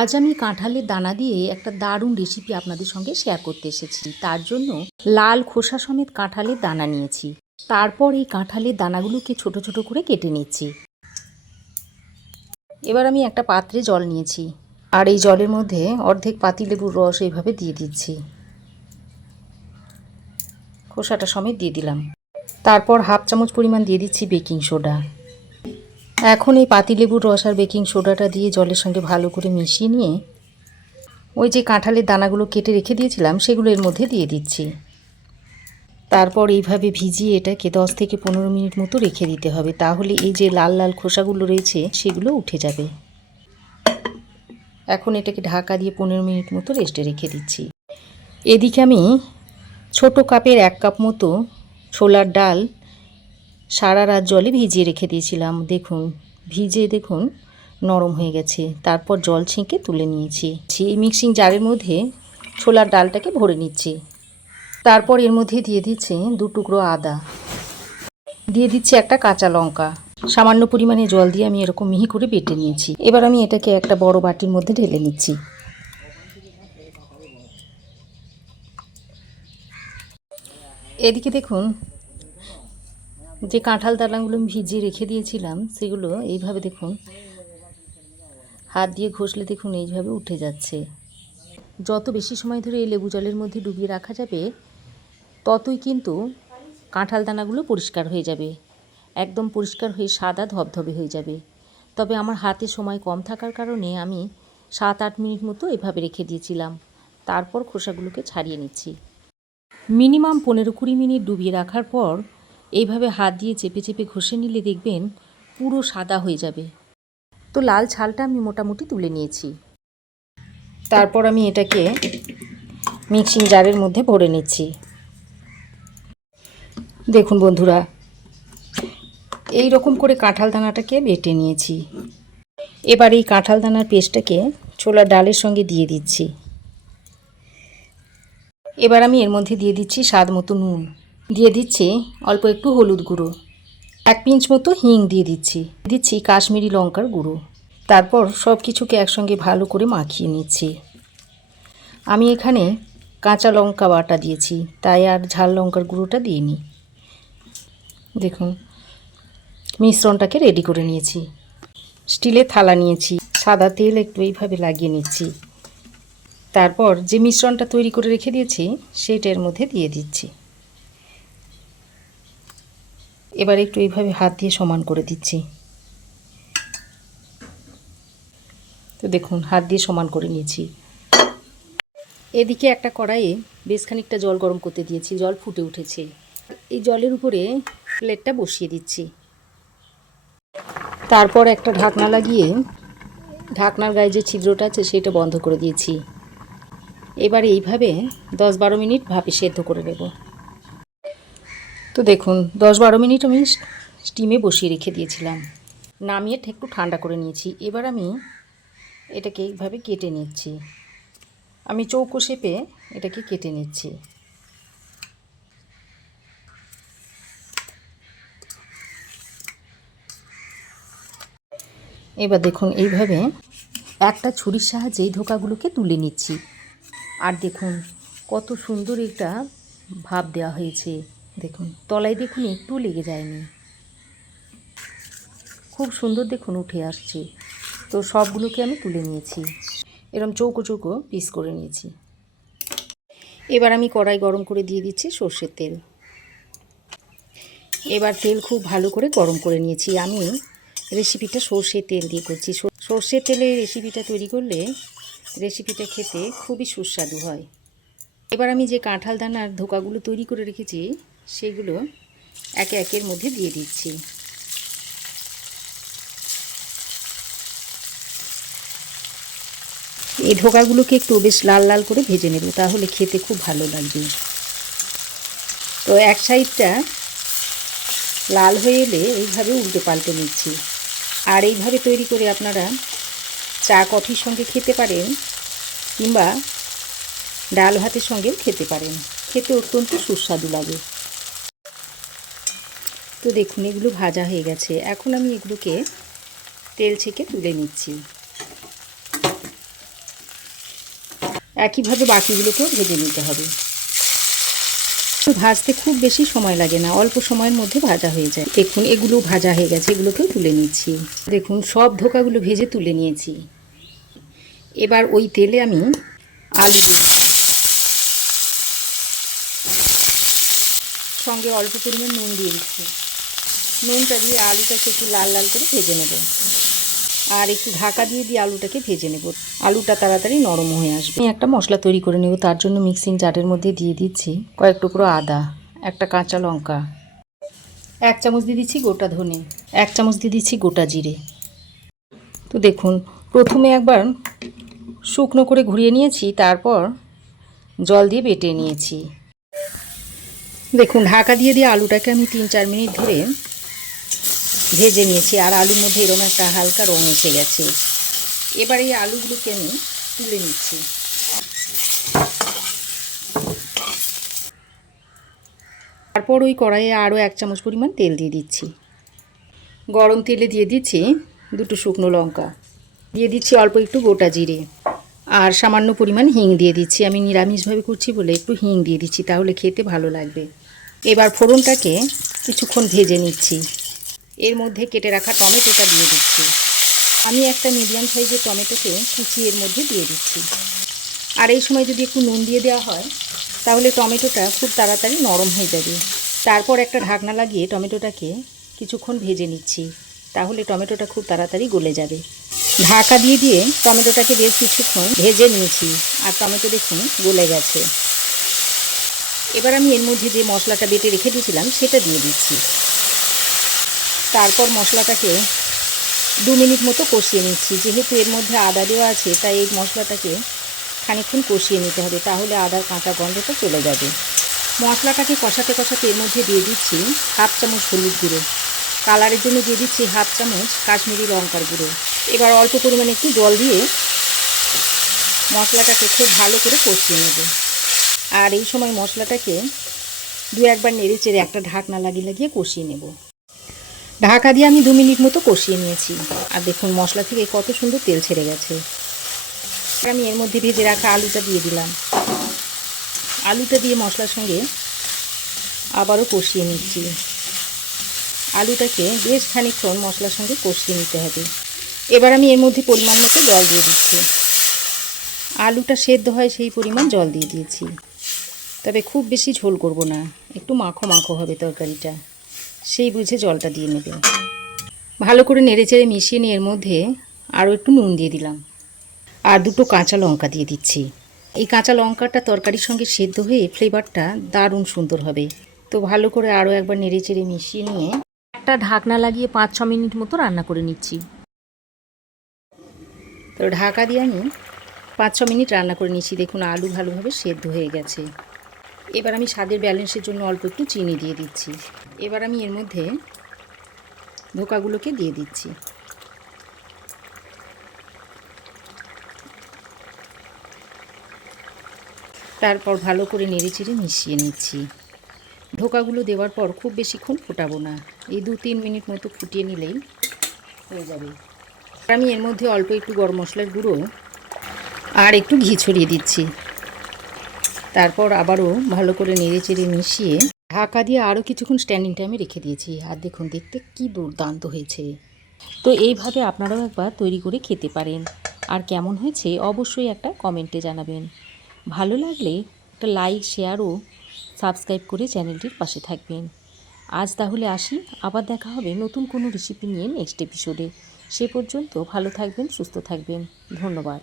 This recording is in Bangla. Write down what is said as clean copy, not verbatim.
আজ আমি কাঁঠালের দানা দিয়ে একটা দারুণ রেসিপি আপনাদের সঙ্গে শেয়ার করতে এসেছি। তার জন্য লাল খোসা সমেত কাঁঠালের দানা নিয়েছি। তারপর এই কাঁঠালের দানাগুলোকে ছোট ছোট করে কেটে নিচ্ছি। এবার আমি একটা পাত্রে জল নিয়েছি, আর এই জলের মধ্যে অর্ধেক পাতিলেবুর রস এইভাবে দিয়ে দিচ্ছি। খোসাটা সমেত দিয়ে দিলাম। তারপর হাফ চামচ পরিমাণ দিয়ে দিচ্ছি বেকিং সোডা। এখন এই পাতিলেবুর রস আর বেকিং সোডাটা দিয়ে জলের সঙ্গে ভালো করে মিশিয়ে নিয়ে ওই যে কাঁঠালের দানাগুলো কেটে রেখে দিয়েছিলাম সেগুলো এর মধ্যে দিয়ে দিচ্ছি। তারপর এইভাবে ভিজিয়ে এটাকে 10 থেকে 15 মিনিট মতো রেখে দিতে হবে, তাহলে এই যে লাল লাল খোসাগুলো রয়েছে সেগুলো উঠে যাবে। এখন এটাকে ঢাকা দিয়ে 15 মিনিট মতো রেস্টে রেখে দিচ্ছি। এদিকে আমি ছোট কাপের 1 কাপ মতো ছোলার ডাল সারা রাত জলে ভিজিয়ে রেখে দিয়েছিলাম। দেখুন দেখুন নরম হয়ে গেছে। তারপর জল ছেঁকে তুলে নিয়েছি। এই মিক্সিং জারের মধ্যে ছোলার ডালটাকে ভরে নিচ্ছি। তারপর এর মধ্যে দিয়ে দিচ্ছি 2 টুকরো আদা, দিয়ে দিচ্ছি একটা কাঁচা লঙ্কা। সামান্য পরিমাণে জল দিয়ে আমি এরকম মিহি করে বেটে নিয়েছি। এবার আমি এটাকে একটা বড় বাটির মধ্যে ঢেলে নিচ্ছি। এদিকে দেখুন যে কাঁঠাল দানাগুলো আমি ভিজিয়ে রেখে দিয়েছিলাম সেগুলো এইভাবে দেখুন হাত দিয়ে ঘষলে দেখুন এইভাবে উঠে যাচ্ছে। যত বেশি সময় ধরে এই লেবু জলের মধ্যে ডুবিয়ে রাখা যাবে ততই কিন্তু কাঁঠাল দানাগুলো পরিষ্কার হয়ে যাবে, একদম পরিষ্কার হয়ে সাদা ধবধবে হয়ে যাবে। তবে আমার হাতে সময় কম থাকার কারণে আমি 7-8 মিনিট মতো এভাবে রেখে দিয়েছিলাম। তারপর খোসাগুলোকে ছাড়িয়ে নিচ্ছি। মিনিমাম 15-20 মিনিট ডুবিয়ে রাখার পর এইভাবে হাত দিয়ে চেপে চেপে ঘষে নিলে দেখবেন পুরো সাদা হয়ে যাবে। তো লাল ছালটা আমি মোটামুটি তুলে নিয়েছি। তারপর আমি এটাকে মিক্সিং জারের মধ্যে ভরে নিচ্ছি। দেখুন বন্ধুরা, এই রকম করে কাঁঠাল দানাটাকে বেটে নিয়েছি। এবার এই কাঁঠাল দানার পেস্টটাকে ছোলার ডালের সঙ্গে দিয়ে দিচ্ছি। এবার আমি এর মধ্যে দিয়ে দিচ্ছি স্বাদ মতো নুন, দিয়ে দিচ্ছি অল্প একটু হলুদ গুঁড়ো, 1 পিঞ্চ মতো হিং দিয়ে দিচ্ছি কাশ্মীরি লঙ্কার গুঁড়ো। তারপর সব কিছুকে একসঙ্গে ভালো করে মাখিয়ে নিচ্ছি। আমি এখানে কাঁচা লঙ্কা বাটা দিয়েছি, তাই আর ঝাল লঙ্কার গুঁড়োটা দিইনি। দেখুন মিশ্রণটাকে রেডি করে নিয়েছি। স্টিলের থালা নিয়েছি, সাদা তেল একটু এইভাবে লাগিয়ে নিচ্ছি। তারপর যে মিশ্রণটা তৈরি করে রেখে দিয়েছি সেইটার মধ্যে দিয়ে দিচ্ছি। এবার একটু এইভাবে হাত দিয়ে সমান করে দিচ্ছি। তো দেখুন হাত দিয়ে সমান করে নিয়েছি। এদিকে একটা কড়াইয়ে বেশ খানিকটা জল গরম করতে দিয়েছি, জল ফুটে উঠেছে। এই জলের উপরে প্লেটটা বসিয়ে দিচ্ছি। তারপর একটা ঢাকনা লাগিয়ে ঢাকনার গায়ে যে ছিদ্রটা আছে সেটা বন্ধ করে দিয়েছি। এবার এইভাবে 10-12 মিনিট ভাপে সেদ্ধ করে নেব। তো দেখুন 10-12 মিনিট আমি স্টিমে বসিয়ে রেখে দিয়েছিলাম, নামিয়ে একটু ঠান্ডা করে নিয়েছি। এবার আমি এটাকে এইভাবে কেটে নিচ্ছি। আমি চৌকো শেপে এটাকে কেটে নিচ্ছি। এবার দেখুন এইভাবে একটা ছুরির সাহায্যে ধোকাগুলোকে তুলে নিচ্ছি। আর দেখুন কত সুন্দর একটা ভাপ দেওয়া হয়েছে। দেখুন তলায় দেখুন একটু লেগে যায়নি, খুব সুন্দর দেখুন উঠে আসছে। তো সবগুলোকে আমি তুলে নিয়েছি, এরকম চৌকো চৌকো পিস করে নিয়েছি। এবার আমি কড়াই গরম করে দিয়ে দিচ্ছি সর্ষের তেল। এবার তেল খুব ভালো করে গরম করে নিয়েছি। আমি রেসিপিটা সর্ষের তেল দিয়ে করছি। সর্ষের তেলে রেসিপিটা তৈরি করলে রেসিপিটা খেতে খুবই সুস্বাদু হয়। এবার আমি যে কাঁঠাল দানার ধোকাগুলো তৈরি করে রেখেছি সেগুলো একে একের মধ্যে দিয়ে দিচ্ছি। এই ধোকাগুলোকে একটু বেশ লাল লাল করে ভেজে নেব, তাহলে খেতে খুব ভালো লাগবে। তো এক সাইডটা লাল হয়ে এলে এইভাবে উল্টে পাল্টে নিচ্ছি। আর এইভাবে তৈরি করে আপনারা চা কফির সঙ্গে খেতে পারেন, কিংবা ডাল ভাতের সঙ্গেও খেতে পারেন, খেতে অত্যন্ত সুস্বাদু লাগে। তো দেখুন এগুলো ভাজা হয়ে গেছে। এখন আমি এগুলোকে তেল ছেঁকে তুলে নিচ্ছি। একইভাবে বাকিগুলোকেও ভেজে নিতে হবে। ভাজতে খুব বেশি সময় লাগে না, অল্প সময়ের মধ্যে ভাজা হয়ে যায়। দেখুন এগুলো ভাজা হয়ে গেছে, এগুলোকেও তুলে নিচ্ছি। দেখুন সব ধোকাগুলো ভেজে তুলে নিয়েছি। এবার ওই তেলে আমি আলু দিয়েছি, সঙ্গে অল্প পরিমাণ নুন দিয়ে দিচ্ছি। নুনটা দিয়ে আলুটাকে একটু লাল লাল করে ভেজে নেব, আর একটু ঢাকা দিয়ে আলুটাকে ভেজে নেব। আলুটা তাড়াতাড়ি নরম হয়ে আসবে। আমি একটা মশলা তৈরি করে নেব, তার জন্য মিক্সিং জারের মধ্যে দিয়ে দিচ্ছি কয়েক টুকরো আদা, একটা কাঁচা লঙ্কা, 1 চামচ দিয়ে দিচ্ছি গোটা ধনে, 1 চামচ দিয়ে দিচ্ছি গোটা জিরে। তো দেখুন প্রথমে একবার শুকনো করে ঘুরিয়ে নিয়েছি, তারপর জল দিয়ে বেটে নিয়েছি। দেখুন ঢাকা দিয়ে আলুটাকে আমি 3-4 মিনিট ধরে ভেজে নিয়েছি, আর আলুর মধ্যে এরকম একটা হালকা রং এসে গেছে। এবার এই আলুগুলোকে আমি তুলে নিচ্ছি। তারপর ওই কড়াইয়ে আরও 1 চামচ পরিমাণ তেল দিয়ে দিচ্ছি। গরম তেলে দিয়ে দিচ্ছি 2টো শুকনো লঙ্কা, দিয়ে দিচ্ছি অল্প একটু গোটা জিরে, আর সামান্য পরিমাণ হিং দিয়ে দিচ্ছি। আমি নিরামিষভাবে করছি বলে একটু হিং দিয়ে দিচ্ছি, তাহলে খেতে ভালো লাগবে। এবার ফোড়নটাকে কিছুক্ষণ ভেজে নিচ্ছি। এর মধ্যে কেটে রাখা টমেটোটা দিয়ে দিচ্ছি। আমি একটা মিডিয়াম সাইজের টমেটোকে কুচিয়ে এর মধ্যে দিয়ে দিচ্ছি। আর এই সময় যদি একটু নুন দিয়ে দেওয়া হয় তাহলে টমেটোটা খুব তাড়াতাড়ি নরম হয়ে যাবে। তারপর একটা ঢাকনা লাগিয়ে টমেটোটাকে কিছুক্ষণ ভেজে নিচ্ছি, তাহলে টমেটোটা খুব তাড়াতাড়ি গলে যাবে। ঢাকা দিয়ে টমেটোটাকে বেশ কিছুক্ষণ ভেজে নিয়েছি, আর টমেটো দেখুন গলে গেছে। এবার আমি এর মধ্যে যে মশলাটা বেটে রেখে দিয়েছিলাম সেটা দিয়ে দিচ্ছি। তারপর মশলাটাকে 2 মিনিট মতো কষিয়ে নিচ্ছি। যেহেতু এর মধ্যে আদা দেওয়া আছে, তাই এই মশলাটাকে খানিকক্ষণ কষিয়ে নিতে হবে, তাহলে আদার কাঁচা গন্ধটা চলে যাবে। মশলাটাকে কষাতে কষাতে এর মধ্যে দিয়ে দিচ্ছি 1/2 চামচ হলুদ গুঁড়ো, কালারের জন্য দিয়ে দিচ্ছি 1/2 চামচ কাশ্মীরি লঙ্কার গুঁড়ো। এবার অল্প পরিমাণে একটু জল দিয়ে মশলাটাকে খুব ভালো করে কষিয়ে নেব। আর এই সময় মশলাটাকে 2-1 বার নেড়ে চেড়ে একটা ঢাকনা লাগিয়ে কষিয়ে নেব। ঢাকা দিয়ে আমি 2 মিনিট মতো কষিয়ে নিয়েছি, আর দেখুন মশলা থেকে কত সুন্দর তেল ছেড়ে গেছে। আমি এর মধ্যে ভেজে রাখা আলুটা দিয়ে দিলাম। আলুটা দিয়ে মশলার সঙ্গে আবারও কষিয়ে নিচ্ছি। আলুটাকে বেশ খানিকক্ষণ মশলার সঙ্গে কষিয়ে নিতে হবে। এবার আমি এর মধ্যে পরিমাণ মতো জল দিয়ে দিচ্ছি। আলুটা সেদ্ধ হয় সেই পরিমাণ জল দিয়ে দিয়েছি, তবে খুব বেশি ঝোল করব না, একটু মাখো মাখো হবে তরকারিটা, সেই বুঝে জলটা দিয়ে নেবেন। ভালো করে নেড়েচেড়ে মিশিয়ে নিয়ে এর মধ্যে আরও একটু নুন দিয়ে দিলাম, আর 2টো কাঁচা লঙ্কা দিয়ে দিচ্ছি। এই কাঁচা লঙ্কাটা তরকারির সঙ্গে সেদ্ধ হয়ে ফ্লেভারটা দারুণ সুন্দর হবে। তো ভালো করে আরও একবার নেড়েচেড়ে মিশিয়ে নিয়ে একটা ঢাকনা লাগিয়ে 5-6 মিনিট মতো রান্না করে নিচ্ছি। তো ঢাকা দিয়ে আমি 5-6 মিনিট রান্না করে নিচ্ছি। দেখুন আলু ভালোভাবে সেদ্ধ হয়ে গেছে। এবার আমি স্বাদের ব্যালেন্সের জন্য অল্প একটু চিনি দিয়ে দিচ্ছি। এবার আমি এর মধ্যে ধোকাগুলোকে দিয়ে দিচ্ছি। তারপর ভালো করে নেড়েচেড়ে মিশিয়ে নিচ্ছি। ধোকাগুলো দেওয়ার পর খুব বেশিক্ষণ ফোটাবো না, এই 2-3 মিনিট মতো ফুটিয়ে নিলেই হয়ে যাবে। আমি এর মধ্যে অল্প একটু গরম মশলার গুঁড়ো আর একটু ঘি ছড়িয়ে দিচ্ছি। তারপর আবারও ভালো করে নেড়েচেড়ে মিশিয়ে ঢাকা দিয়ে আরও কিছুক্ষণ স্ট্যান্ডিং টাইমে রেখে দিয়েছি। আর দেখুন দেখতে কি দুর্দান্ত হয়েছে। তো এইভাবে আপনারাও একবার তৈরি করে খেতে পারেন, আর কেমন হয়েছে অবশ্যই একটা কমেন্টে জানাবেন। ভালো লাগলে একটা লাইক, শেয়ার ও সাবস্ক্রাইব করে চ্যানেলটির পাশে থাকবেন। আজ তাহলে আসি, আবার দেখা হবে নতুন কোনো রেসিপি নিয়ে নেক্সট এপিসোডে। সে পর্যন্ত ভালো থাকবেন, সুস্থ থাকবেন। ধন্যবাদ।